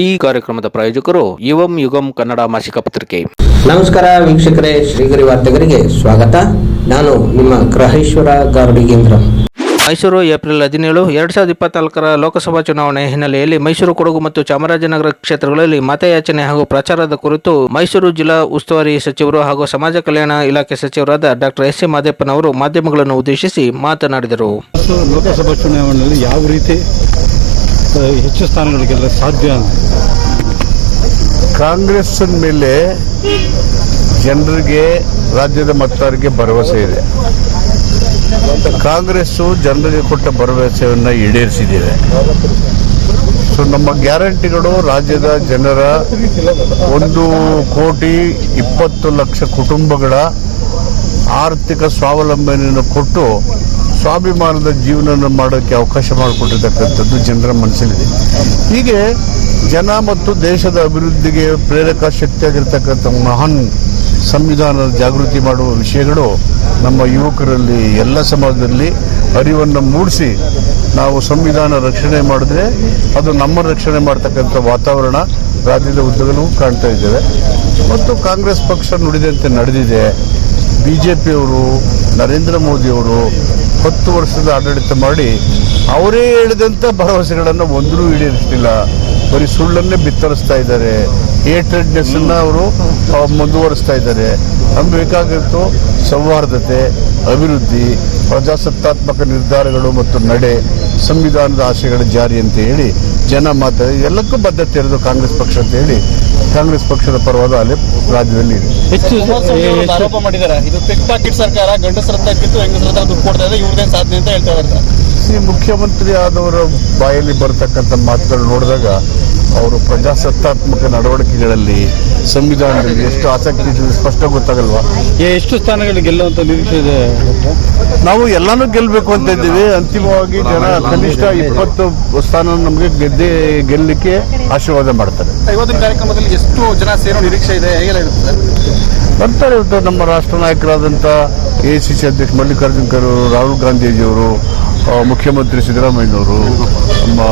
ಈ ಕಾರ್ಯಕ್ರಮದ ಪ್ರಾಯೋಜಕರು ಯುವಂ ಯುಗಂ ಕನ್ನಡ ಮಾಸಿಕ ಪತ್ರಿಕೆ. ನಮಸ್ಕಾರ ವೀಕ್ಷಕರೇ ಶ್ರೀಗರಿ ವಾರ್ತೆಗರಿಗೆ ಸ್ವಾಗತ. ನಾನು ನಿಮ್ಮ ಗ್ರಹೇಶ್ವರ ಗಾರ್ಡಿಗೇಂದ್ರ ಮೈಸೂರು ಏಪ್ರಿಲ್ ಹದಿನೇಳು ಎರಡ್ ಸಾವಿರದ ಇಪ್ಪತ್ನಾಲ್ಕರ ಲೋಕಸಭಾ ಚುನಾವಣೆ ಹಿನ್ನೆಲೆಯಲ್ಲಿ ಮೈಸೂರು ಕೊಡಗು ಮತ್ತು ಚಾಮರಾಜನಗರ ಕ್ಷೇತ್ರಗಳಲ್ಲಿ ಮತಯಾಚನೆ ಹಾಗೂ ಪ್ರಚಾರದ ಕುರಿತು ಮೈಸೂರು ಜಿಲ್ಲಾ ಉಸ್ತುವಾರಿ ಸಚಿವರು ಹಾಗೂ ಸಮಾಜ ಕಲ್ಯಾಣ ಇಲಾಖೆ ಸಚಿವರಾದ ಡಾಕ್ಟರ್ ಎಸ್ ಸಿ ಮಾದೇಪ್ಪನವರು ಮಾಧ್ಯಮಗಳನ್ನು ಉದ್ದೇಶಿಸಿ ಮಾತನಾಡಿದರು. ಲೋಕಸಭಾ ಚುನಾವಣೆಯಲ್ಲಿ ಯಾವ ರೀತಿ ಹೆಚ್ಚು ಸ್ಥಾನಗಳಿಗೆಲ್ಲ ಸಾಧ್ಯ ಕಾಂಗ್ರೆಸ್ ಮೇಲೆ ಜನರಿಗೆ, ರಾಜ್ಯದ ಮತದಾರರಿಗೆ ಭರವಸೆ ಇದೆ. ಕಾಂಗ್ರೆಸ್ಸು ಜನರಿಗೆ ಕೊಟ್ಟ ಭರವಸೆಯನ್ನು ಈಡೇರಿಸಿದ್ದೇವೆ. ಸೊ ನಮ್ಮ ಗ್ಯಾರಂಟಿಗಳು ರಾಜ್ಯದ ಜನರ ಒಂದು ಕೋಟಿ ಇಪ್ಪತ್ತು ಲಕ್ಷ ಕುಟುಂಬಗಳ ಆರ್ಥಿಕ ಸ್ವಾವಲಂಬನೆಯನ್ನು ಕೊಟ್ಟು ಸ್ವಾಭಿಮಾನದ ಜೀವನ ಮಾಡೋಕ್ಕೆ ಅವಕಾಶ ಮಾಡಿಕೊಟ್ಟಿರ್ತಕ್ಕಂಥದ್ದು ಜನರ ಮನಸ್ಸಲ್ಲಿದೆ ಹೀಗೆ ಜನ ಮತ್ತು ದೇಶದ ಅಭಿವೃದ್ಧಿಗೆ ಪ್ರೇರಕ ಶಕ್ತಿಯಾಗಿರ್ತಕ್ಕಂಥ ಮಹಾನ್ ಸಂವಿಧಾನದ ಜಾಗೃತಿ ಮಾಡುವ ವಿಷಯಗಳು ನಮ್ಮ ಯುವಕರಲ್ಲಿ ಎಲ್ಲ ಸಮಾಜದಲ್ಲಿ ಅರಿವನ್ನು ಮೂಡಿಸಿ ನಾವು ಸಂವಿಧಾನ ರಕ್ಷಣೆ ಮಾಡಿದ್ರೆ ಅದು ನಮ್ಮ ರಕ್ಷಣೆ ಮಾಡ್ತಕ್ಕಂಥ ವಾತಾವರಣ ರಾಜ್ಯದ ಉದ್ದಗಲೂ ಕಾಣ್ತಾ ಇದ್ದೇವೆ. ಮತ್ತು ಕಾಂಗ್ರೆಸ್ ಪಕ್ಷ ನುಡಿದಂತೆ ನಡೆದಿದೆ. ಬಿ ಜೆ ಪಿಯವರು ನರೇಂದ್ರ ಮೋದಿಯವರು ಹತ್ತು ವರ್ಷದ ಆಡಳಿತ ಮಾಡಿ ಅವರೇ ಹೇಳಿದಂಥ ಭರವಸೆಗಳನ್ನು ಒಂದರೂ ಈಡೇರಿಸಲಿಲ್ಲ. ಬರೀ ಸುಳ್ಳನ್ನೇ ಬಿತ್ತರಿಸ್ತಾ ಇದ್ದಾರೆ. ಹೇಟ್ರೆಡ್ನೆಸ್ ಅನ್ನ ಅವರು ಮುಂದುವರಿಸ್ತಾ ಇದ್ದಾರೆ. ನಮ್ಗೆ ಬೇಕಾಗಿತ್ತು ಸೌಹಾರ್ದತೆ ಅಭಿವೃದ್ಧಿ, ಪ್ರಜಾಸತ್ತಾತ್ಮಕ ನಿರ್ಧಾರಗಳು ಮತ್ತು ನಡೆ, ಸಂವಿಧಾನದ ಆಶಯಗಳ ಜಾರಿ ಅಂತ ಹೇಳಿ ಜನ ಮಾತಾಡಿ ಎಲ್ಲಕ್ಕೂ ಬದ್ಧತೆ ಇರೋದು ಕಾಂಗ್ರೆಸ್ ಪಕ್ಷ ಅಂತ ಹೇಳಿ ಕಾಂಗ್ರೆಸ್ ಪಕ್ಷದ ಪರವಾದ ಅಲ್ಲಿ ರಾಜ್ಯದಲ್ಲಿ ಇದೆ. ಹೆಚ್ಚು ಆರೋಪ ಮಾಡಿದ್ದಾರೆ ಇದು ಪಿಕ್ ಪಾಕೆಟ್ ಸರ್ಕಾರ ಗಂಡಸರ ಹೆಂಗಸರತ್ತ ಕಿತ್ತು ದುಡ್ಡು ಕೊಡ್ತಾ ಇದೆ ಇವ್ರದೇ ಸಾಧನೆ ಅಂತ ಹೇಳ್ತಾ ಇದ್ದಾರೆ ಈ ಮುಖ್ಯಮಂತ್ರಿ ಆದವರ ಬಾಯಲ್ಲಿ ಬರತಕ್ಕಂಥ ಮಾತುಗಳು ನೋಡಿದಾಗ ಅವರು ಪ್ರಜಾಸತ್ತಾತ್ಮಕ ನಡವಳಿಕೆಗಳಲ್ಲಿ ಸಂವಿಧಾನದಲ್ಲಿ ಎಷ್ಟು ಆಸಕ್ತಿ ಇದೆ ಸ್ಪಷ್ಟ ಗೊತ್ತಾಗಲ್ವಾ? ಎಷ್ಟು ಸ್ಥಾನಗಳು ಗೆಲ್ಲುವಂತ ನಿರೀಕ್ಷೆ ಇದೆ ನಾವು ಎಲ್ಲಾನು ಗೆಲ್ಲಬೇಕು ಅಂತ ಇದ್ದೀವಿ. ಅಂತಿಮವಾಗಿ ಜನ ಕನಿಷ್ಠ ಇಪ್ಪತ್ತು ಸ್ಥಾನ ನಮಗೆ ಗೆದ್ದೆ ಗೆಲ್ಲಲಿಕ್ಕೆ ಆಶೀರ್ವಾದ ಮಾಡ್ತಾರೆ. ಇವತ್ತಿನ ಕಾರ್ಯಕ್ರಮದಲ್ಲಿ ಎಷ್ಟು ಜನ ಸೇರೋ ನಿರೀಕ್ಷೆ ಇದೆ? ಹೇಗೆಲ್ಲ ಇರುತ್ತೆ ಬರ್ತಾರೆ ಇವತ್ತು ನಮ್ಮ ರಾಷ್ಟ್ರ ನಾಯಕರಾದಂಥ ಎ ಸಿ ಸಿ ಅಧ್ಯಕ್ಷ ಮಲ್ಲಿಕಾರ್ಜುನ್ ಖರ್ಗೆ ಅವರು ರಾಹುಲ್ ಗಾಂಧೀಜಿಯವರು ಮುಖ್ಯಮಂತ್ರಿ ಸಿದ್ದರಾಮಯ್ಯನವರು ನಮ್ಮ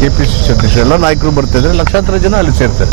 ಕೆ ಪಿ ಸಿ ಸಿ ಅಧ್ಯಕ್ಷ ಎಲ್ಲ ನಾಯಕರು ಬರ್ತಿದ್ರೆ ಲಕ್ಷಾಂತರ ಜನ ಅಲ್ಲಿ ಸೇರ್ತಾರೆ.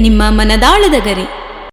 ನಿಮ್ಮ ಮನದಾಳದ ಗರಿ.